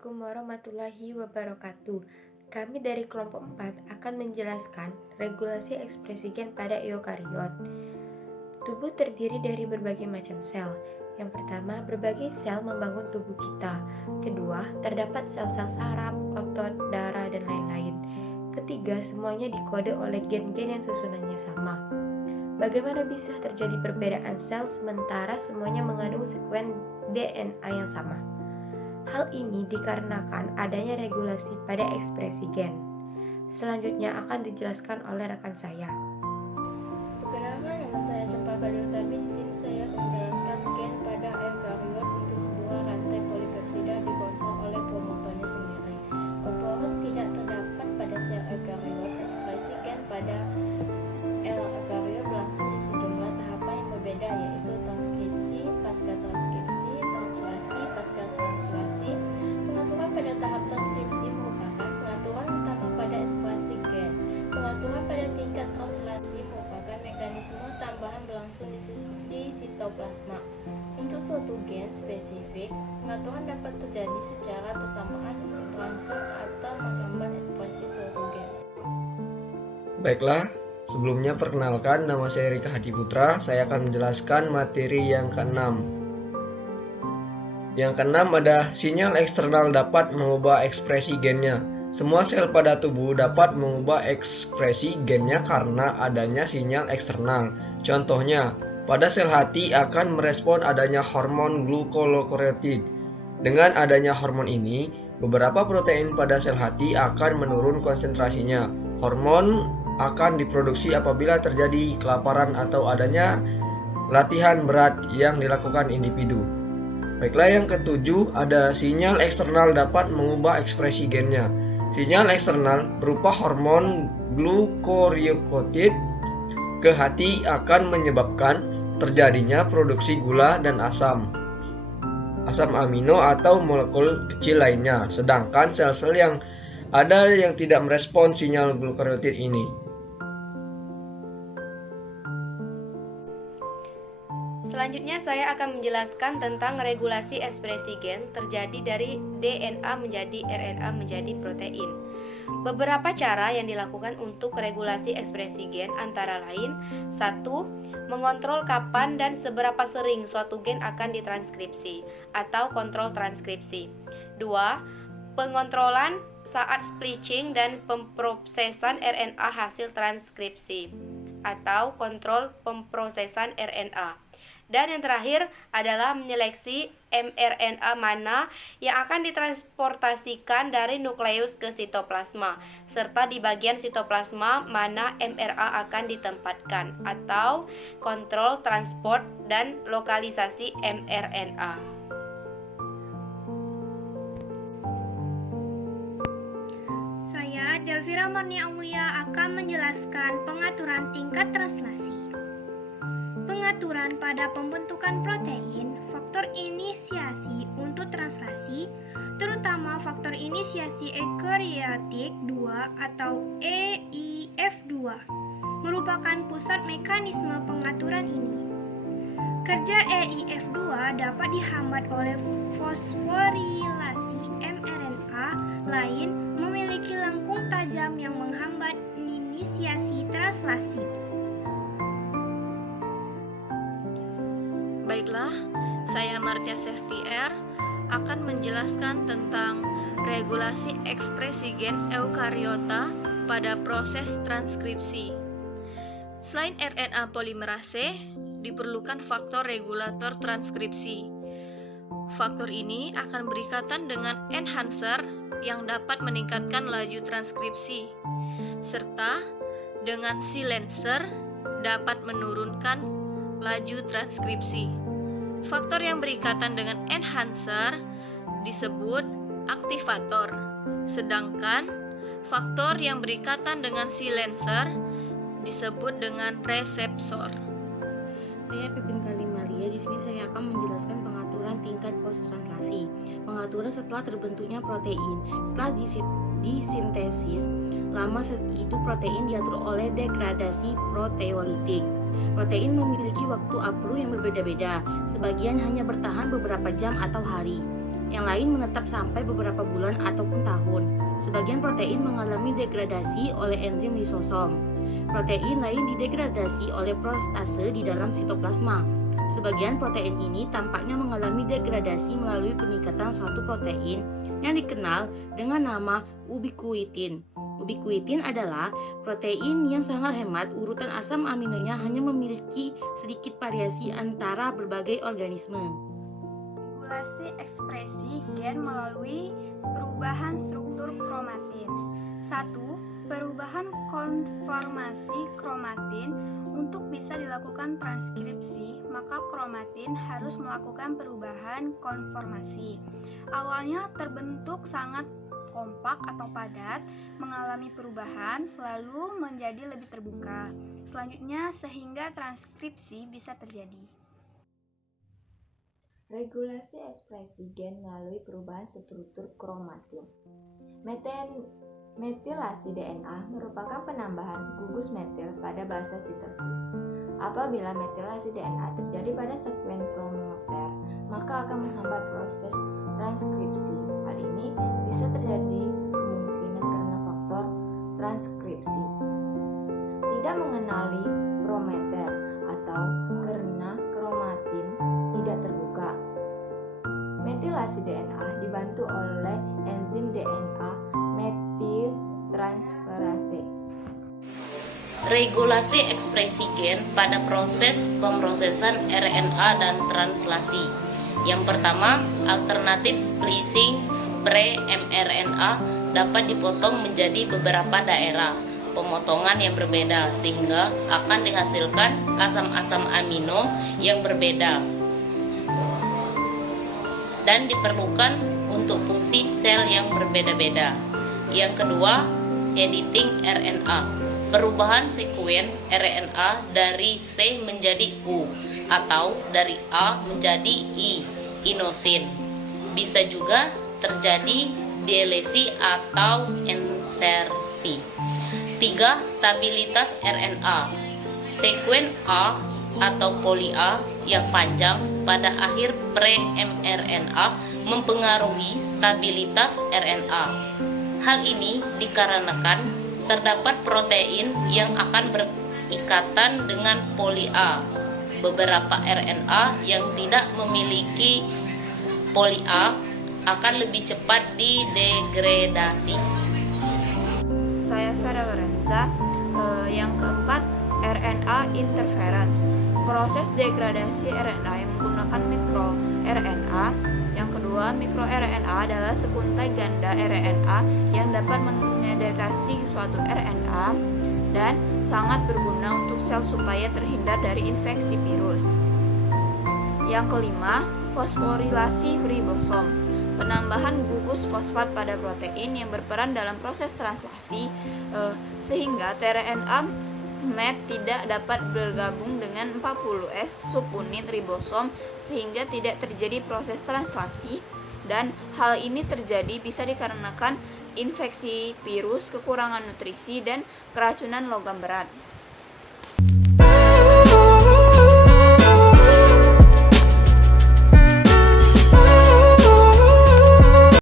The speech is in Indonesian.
Assalamualaikum warahmatullahi wabarakatuh. Kami dari kelompok 4 akan menjelaskan regulasi ekspresi gen pada eukariot. Tubuh terdiri dari berbagai macam sel. Yang pertama, berbagai sel membangun tubuh kita. Kedua, terdapat sel-sel saraf, otot, darah, dan lain-lain. Ketiga, semuanya dikode oleh gen-gen yang susunannya sama. Bagaimana bisa terjadi perbedaan sel sementara semuanya mengandung sekuen DNA yang sama? Hal ini dikarenakan adanya regulasi pada ekspresi gen. Selanjutnya akan dijelaskan oleh rekan saya. Perkenalkan, nama saya Cempaka Deutami. Di sini saya menjelaskan gen pada eukariot untuk sebuah rantai polipeptida dikontrol oleh promotornya sendiri. Walaupun tidak terdapat pada sel eukariot, ekspresi gen pada eukariot berlangsung di sejumlah tahapan yang berbeda, yaitu transkripsi, pasca transkripsi, translasi, pasca translasi. Pengaturan pada tahap transkripsi merupakan pengaturan utama pada ekspresi gen. Pengaturan pada tingkat translasi merupakan mekanisme tambahan berlangsung di sitoplasma. Untuk suatu gen spesifik, pengaturan dapat terjadi secara bersamaan untuk berlangsung atau menghambat ekspresi suatu gen. Baiklah, sebelumnya perkenalkan, nama saya Rika Hadiputra. Saya akan menjelaskan materi yang keenam. Yang keenam ada sinyal eksternal dapat mengubah ekspresi gennya. Semua sel pada tubuh dapat mengubah ekspresi gennya karena adanya sinyal eksternal. Contohnya, pada sel hati akan merespon adanya hormon glukokortikoid. Dengan adanya hormon ini, beberapa protein pada sel hati akan menurun konsentrasinya. Hormon akan diproduksi apabila terjadi kelaparan atau adanya latihan berat yang dilakukan individu. Baiklah, yang ketujuh ada sinyal eksternal dapat mengubah ekspresi gennya. Sinyal eksternal berupa hormon glukokortikoid ke hati akan menyebabkan terjadinya produksi gula dan asam amino atau molekul kecil lainnya, sedangkan sel-sel yang ada yang tidak merespon sinyal glukokortikoid ini. Selanjutnya saya akan menjelaskan tentang regulasi ekspresi gen terjadi dari DNA menjadi RNA menjadi protein. Beberapa cara yang dilakukan untuk regulasi ekspresi gen antara lain: 1. Mengontrol kapan dan seberapa sering suatu gen akan ditranskripsi atau kontrol transkripsi. 2. Pengontrolan saat splicing dan pemprosesan RNA hasil transkripsi atau kontrol pemprosesan RNA. Dan yang terakhir adalah menyeleksi mRNA mana yang akan ditransportasikan dari nukleus ke sitoplasma, serta di bagian sitoplasma mana mRNA akan ditempatkan, atau kontrol transport dan lokalisasi mRNA. Saya, Delvira Murnia Aulia, akan menjelaskan pengaturan tingkat translasi. Pengaturan pada pembentukan protein, faktor inisiasi untuk translasi, terutama faktor inisiasi eukariotik 2 atau EIF2, merupakan pusat mekanisme pengaturan ini. Kerja EIF2 dapat dihambat oleh fosforilasi mRNA lain memiliki lengkung tajam yang menghambat inisiasi translasi. Baiklah, saya Martia FTR akan menjelaskan tentang regulasi ekspresi gen eukariota pada proses transkripsi. Selain RNA polimerase, diperlukan faktor regulator transkripsi. Faktor ini akan berikatan dengan enhancer yang dapat meningkatkan laju transkripsi, serta dengan silencer dapat menurunkan laju transkripsi. Faktor yang berikatan dengan enhancer disebut aktivator, sedangkan faktor yang berikatan dengan silencer disebut dengan reseptor. Saya Pipin Kalimaria. Di sini saya akan menjelaskan pengaturan tingkat post-translasi. Pengaturan setelah terbentuknya protein. Setelah disintesis, lama itu protein diatur oleh degradasi proteolitik. Protein memiliki waktu upload yang berbeda-beda. Sebagian hanya bertahan beberapa jam atau hari. yang lain menetap sampai beberapa bulan ataupun tahun. Sebagian protein mengalami degradasi oleh enzim lisosom. Protein lain didegradasi oleh prostase di dalam sitoplasma. Sebagian protein ini tampaknya mengalami degradasi melalui peningkatan suatu protein yang dikenal dengan nama ubikuitin. Ubikuitin adalah protein yang sangat hemat, urutan asam aminonya hanya memiliki sedikit variasi antara berbagai organisme. Regulasi ekspresi gen melalui perubahan struktur kromatin. 1. Perubahan konformasi kromatin. Untuk bisa dilakukan transkripsi, maka kromatin harus melakukan perubahan konformasi. Awalnya terbentuk sangat kompak atau padat, mengalami perubahan, lalu menjadi lebih terbuka. Selanjutnya, sehingga transkripsi bisa terjadi. Regulasi ekspresi gen melalui perubahan struktur kromatin. Metilasi DNA merupakan penambahan gugus metil pada basa sitosis. Apabila metilasi DNA terjadi pada sekuen promoter, maka akan menghambat proses transkripsi. Hal ini bisa terjadi kemungkinan karena faktor transkripsi tidak mengenali promoter atau karena kromatin tidak terbuka. Metilasi DNA dibantu oleh enzim DNA metiltransferase. Regulasi ekspresi gen pada proses pemrosesan RNA dan translasi. Yang pertama, alternatif splicing pre-mRNA dapat dipotong menjadi beberapa daerah pemotongan yang berbeda sehingga akan dihasilkan asam-asam amino yang berbeda dan diperlukan untuk fungsi sel yang berbeda-beda. Yang kedua, editing RNA. Perubahan sekuen RNA dari C menjadi U atau dari A menjadi I, inosin. Bisa juga terjadi delesi atau insersi. 3. Stabilitas RNA. Sekuen A atau poli A yang panjang pada akhir pre-mRNA mempengaruhi stabilitas RNA. Hal ini dikarenakan terdapat protein yang akan berikatan dengan poli A. Beberapa RNA yang tidak memiliki poli A akan lebih cepat didegradasi. Saya Vera Lorenza. Yang keempat, RNA interference. Proses degradasi RNA yang menggunakan mikroRNA. Yang kedua, mikroRNA adalah sekuntai ganda RNA yang dapat mengeditasi suatu RNA dan sangat berguna untuk sel supaya terhindar dari infeksi virus. Yang kelima, fosforilasi ribosom. Penambahan gugus fosfat pada protein yang berperan dalam proses translasi sehingga tRNA MET tidak dapat bergabung dengan 40S subunit ribosom sehingga tidak terjadi proses translasi, dan hal ini terjadi bisa dikarenakan infeksi virus, kekurangan nutrisi, dan keracunan logam berat.